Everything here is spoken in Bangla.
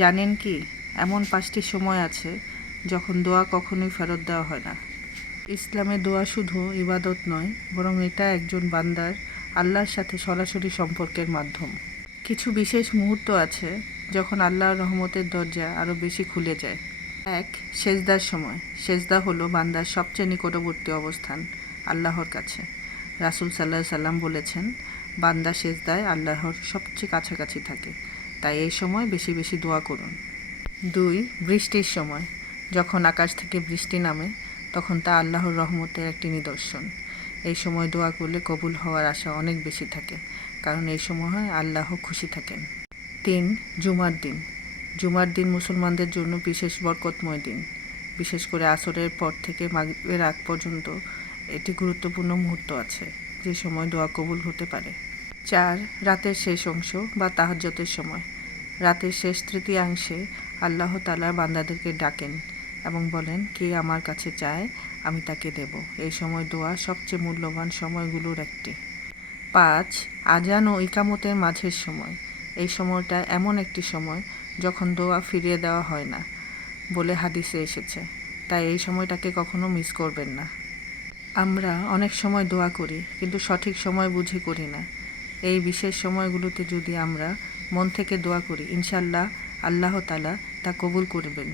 জানেন কি, এমন 5টি সময় আছে যখন দোয়া কখনোই ফেরত দেওয়া হয় না। ইসলামে দোয়া শুধু ইবাদত নয়, বরং এটা একজন বান্দার আল্লাহর সাথে সরাসরি সম্পর্কের মাধ্যম। কিছু বিশেষ মুহূর্ত আছে যখন আল্লাহর রহমতের দরজা আরও বেশি খুলে যায়। 1. সেজদার সময়। সেজদা হলো বান্দার সবচেয়ে নিকটবর্তী অবস্থান আল্লাহর কাছে। রাসূল সাল্লাল্লাহু আলাইহি সাল্লাম বলেছেন, বান্দা সেজদায় আল্লাহর সবচেয়ে কাছাকাছি থাকে, তাই এই সময় বেশি বেশি দোয়া করুন। 2. বৃষ্টির সময়। যখন আকাশ থেকে বৃষ্টি নামে তখন তা আল্লাহর রহমতের একটি নিদর্শন। এই সময় দোয়া করলে কবুল হওয়ার আশা অনেক বেশি থাকে, কারণ এই সময় আল্লাহ খুশি থাকেন। 3. জুমার দিন। জুমার দিন মুসলমানদের জন্য বিশেষ বরকতময় দিন। বিশেষ করে আসরের পর থেকে মাগরিবের আগ পর্যন্ত এটি গুরুত্বপূর্ণ মুহূর্ত আছে, যে সময় দোয়া কবুল হতে পারে। 4. রাতের শেষ অংশ বা তাহাজ্জুদের সময়। রাতের শেষ তৃতীয়াংশে আল্লাহ তাআলা বান্দাদেরকে ডাকেন এবং বলেন, কে আমার কাছে চায় আমি তাকে দেব। এই সময় দোয়া সবচেয়ে মূল্যবান সময়গুলোর একটি। 5. আজান ও ইকামতের মাঝের সময়। এই সময়টা এমন একটি সময় যখন দোয়া ফিরিয়ে দেওয়া হয় না বলে হাদিসে এসেছে, তাই এই সময়টাকে কখনো মিস করবেন না। আমরা অনেক সময় দোয়া করি, কিন্তু সঠিক সময় বুঝে করি না। এই বিশেষ সময়গুলোতে যদি আমরা মন থেকে দোয়া করি, ইনশাআল্লাহ আল্লাহ তাআলা তা কবুল করবেন।